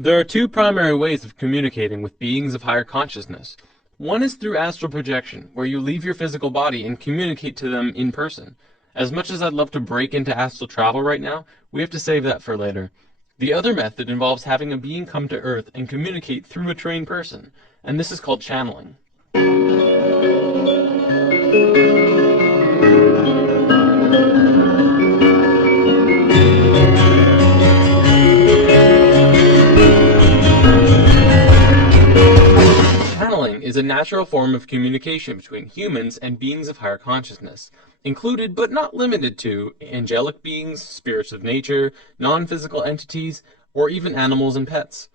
There are two primary ways of communicating with beings of higher consciousness. One is through astral projection, where you leave your physical body and communicate to them in person. As much as I'd love to break into astral travel right now, we have to save that for later. The other method involves having a being come to Earth and communicate through a trained person, and this is called channeling. Channeling is a natural form of communication between humans and beings of higher consciousness, included but not limited to angelic beings, spirits of nature, non-physical entities, or even animals and pets.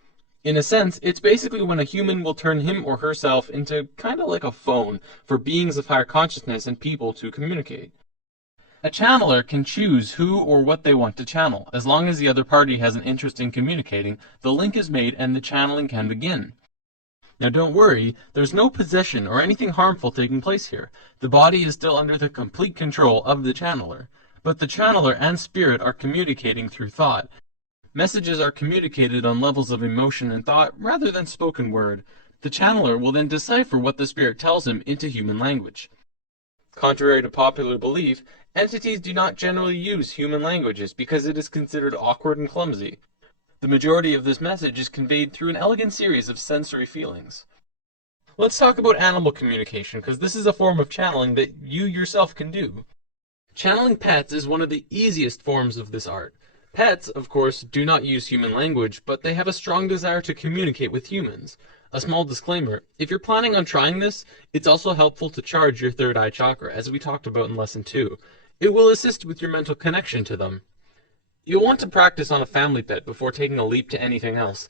In a sense, it's basically when a human will turn him or herself into kind of like a phone for beings of higher consciousness and people to communicate. A channeler can choose who or what they want to channel. As long as the other party has an interest in communicating, the link is made and the channeling can begin. Now don't worry, there's no possession or anything harmful taking place here. The body is still under the complete control of the channeler. But the channeler and spirit are communicating through thought. Messages are communicated on levels of emotion and thought rather than spoken word. The channeler will then decipher what the spirit tells him into human language. Contrary to popular belief, entities do not generally use human languages because it is considered awkward and clumsy. The majority of this message is conveyed through an elegant series of sensory feelings. Let's talk about animal communication, because this is a form of channeling that you yourself can do. Channeling pets is one of the easiest forms of this art. Pets, of course, do not use human language, but they have a strong desire to communicate with humans. A small disclaimer, if you're planning on trying this, it's also helpful to charge your third eye chakra, as we talked about in Lesson 2. It will assist with your mental connection to them. You'll want to practice on a family pet before taking a leap to anything else.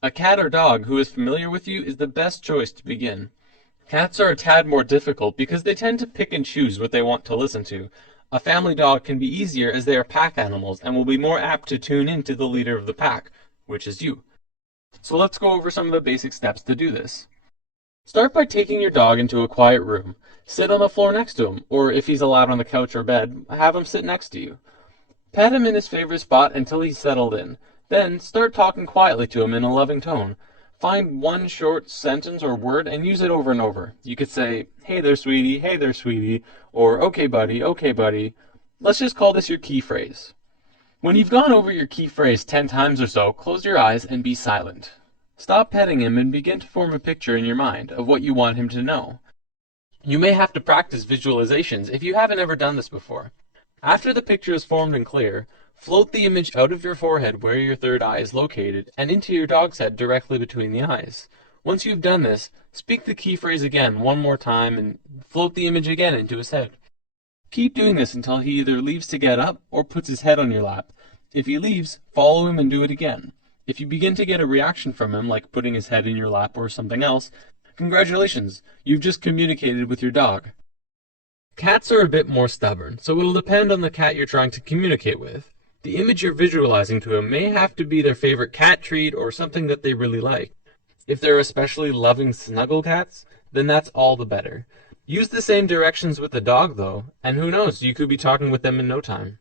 A cat or dog who is familiar with you is the best choice to begin. Cats are a tad more difficult because they tend to pick and choose what they want to listen to. A family dog can be easier as they are pack animals and will be more apt to tune in to the leader of the pack, which is you. So let's go over some of the basic steps to do this. Start by taking your dog into a quiet room. Sit on the floor next to him, or if he's allowed on the couch or bed, have him sit next to you. Pet him in his favorite spot until he's settled in. Then start talking quietly to him in a loving tone. Find one short sentence or word and use it over and over. You could say, "Hey there, sweetie, hey there, sweetie," or okay, buddy. Let's just call this your key phrase. When you've gone over your key phrase 10 times or so, close your eyes and be silent. Stop petting him and begin to form a picture in your mind of what you want him to know. You may have to practice visualizations if you haven't ever done this before. After the picture is formed and clear, float the image out of your forehead where your third eye is located and into your dog's head directly between the eyes. Once you've done this, speak the key phrase again one more time and float the image again into his head. Keep doing this until he either leaves to get up or puts his head on your lap. If he leaves, follow him and do it again. If you begin to get a reaction from him, like putting his head in your lap or something else, congratulations, you've just communicated with your dog. Cats are a bit more stubborn, so it'll depend on the cat you're trying to communicate with. The image you're visualizing to him may have to be their favorite cat treat or something that they really like. If they're especially loving snuggle cats, then that's all the better. Use the same directions with the dog though, and who knows, you could be talking with them in no time.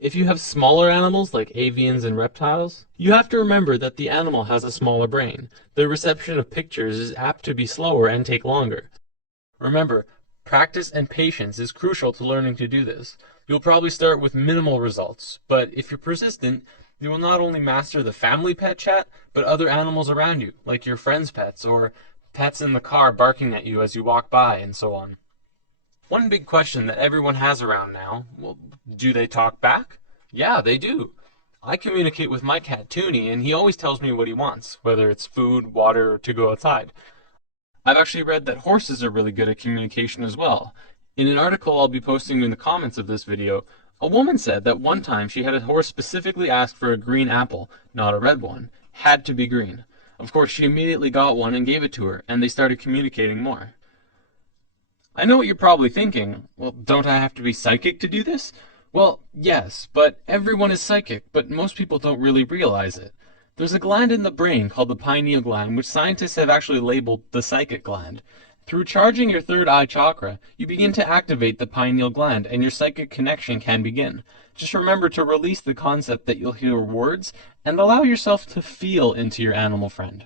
If you have smaller animals like avians and reptiles, you have to remember that the animal has a smaller brain. Their reception of pictures is apt to be slower and take longer. Remember, practice and patience is crucial to learning to do this. You'll probably start with minimal results, but if you're persistent, you will not only master the family pet chat, but other animals around you, like your friends' pets, or pets in the car barking at you as you walk by, and so on. One big question that everyone has around now, well, do they talk back? Yeah, they do. I communicate with my cat Toonie, and he always tells me what he wants, whether it's food, water, or to go outside. I've actually read that horses are really good at communication as well. In an article I'll be posting in the comments of this video, a woman said that one time she had a horse specifically ask for a green apple, not a red one. Had to be green. Of course, she immediately got one and gave it to her, and they started communicating more. I know what you're probably thinking. Well, don't I have to be psychic to do this? Well, yes, but everyone is psychic, but most people don't really realize it. There's a gland in the brain called the pineal gland, which scientists have actually labeled the psychic gland. Through charging your third eye chakra, you begin to activate the pineal gland and your psychic connection can begin. Just remember to release the concept that you'll hear words and allow yourself to feel into your animal friend.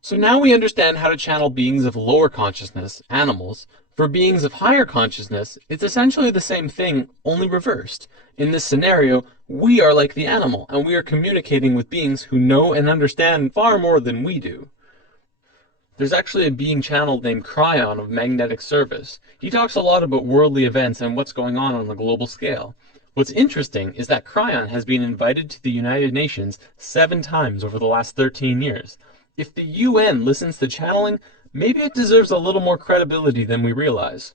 So now we understand how to channel beings of lower consciousness, animals. For beings of higher consciousness, it's essentially the same thing, only reversed. In this scenario, we are like the animal, and we are communicating with beings who know and understand far more than we do. There's actually a being channeled named Cryon of Magnetic Service. He talks a lot about worldly events and what's going on a global scale. What's interesting is that Cryon has been invited to the United Nations 7 times over the last 13 years. If the UN listens to channeling, maybe it deserves a little more credibility than we realize.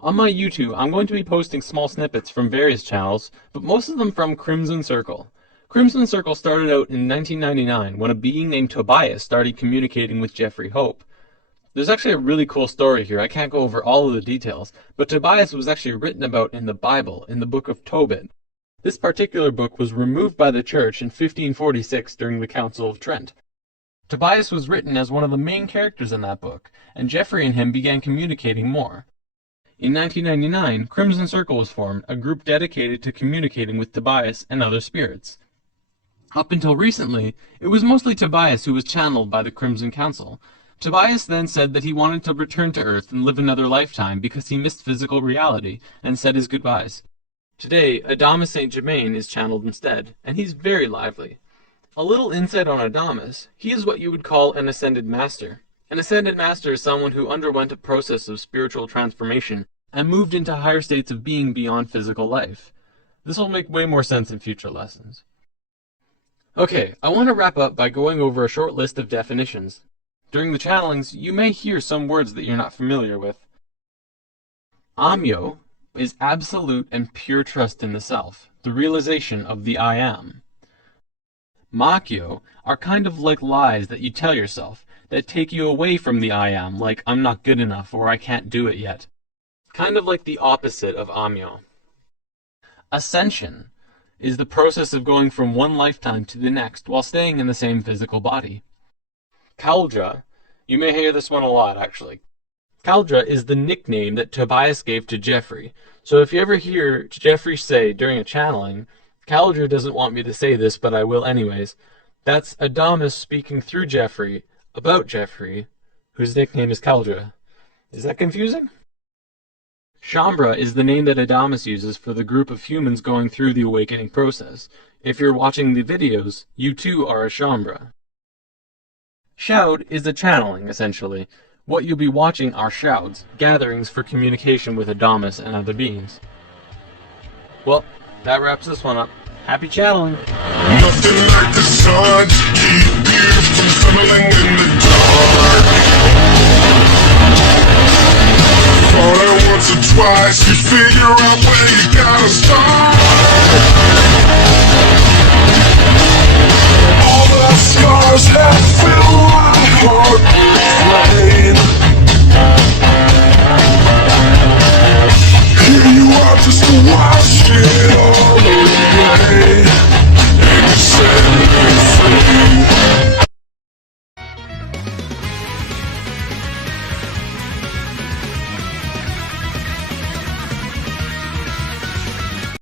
On my YouTube, I'm going to be posting small snippets from various channels, but most of them from Crimson Circle. Crimson Circle started out in 1999 when a being named Tobias started communicating with Jeffrey Hope. There's actually a really cool story here. I can't go over all of the details, but Tobias was actually written about in the Bible, in the book of Tobit. This particular book was removed by the church in 1546 during the Council of Trent. Tobias was written as one of the main characters in that book, and Jeffrey and him began communicating more. In 1999, Crimson Circle was formed, a group dedicated to communicating with Tobias and other spirits. Up until recently, it was mostly Tobias who was channeled by the Crimson Council. Tobias then said that he wanted to return to Earth and live another lifetime because he missed physical reality, and said his goodbyes. Today, Adamus St. Germain is channeled instead, and he's very lively. A little insight on Adamus: he is what you would call an ascended master. An ascended master is someone who underwent a process of spiritual transformation and moved into higher states of being beyond physical life. This will make way more sense in future lessons. Okay, I want to wrap up by going over a short list of definitions. During the channelings, you may hear some words that you're not familiar with. Amyo is absolute and pure trust in the self, the realization of the I am. Makyo are kind of like lies that you tell yourself, that take you away from the I am, like I'm not good enough or I can't do it yet. Kind of like the opposite of Amyo. Ascension is the process of going from one lifetime to the next while staying in the same physical body. Kaldra, you may hear this one a lot actually. Kaldra is the nickname that Tobias gave to Jeffrey. So if you ever hear Jeffrey say during a channeling, Kaldra doesn't want me to say this, but I will anyways, that's Adamus speaking through Jeffrey about Jeffrey, whose nickname is Kaldra. Is that confusing? Shambra is the name that Adamus uses for the group of humans going through the awakening process. If you're watching the videos, you too are a Shambra. Shoud is a channeling, essentially. What you'll be watching are shouds, gatherings for communication with Adamus and other beings. Well, that wraps this one up. Happy channeling! Nothing like the sun to keep you from tumbling in the dark. Thought it once or twice, you figure out where you gotta start.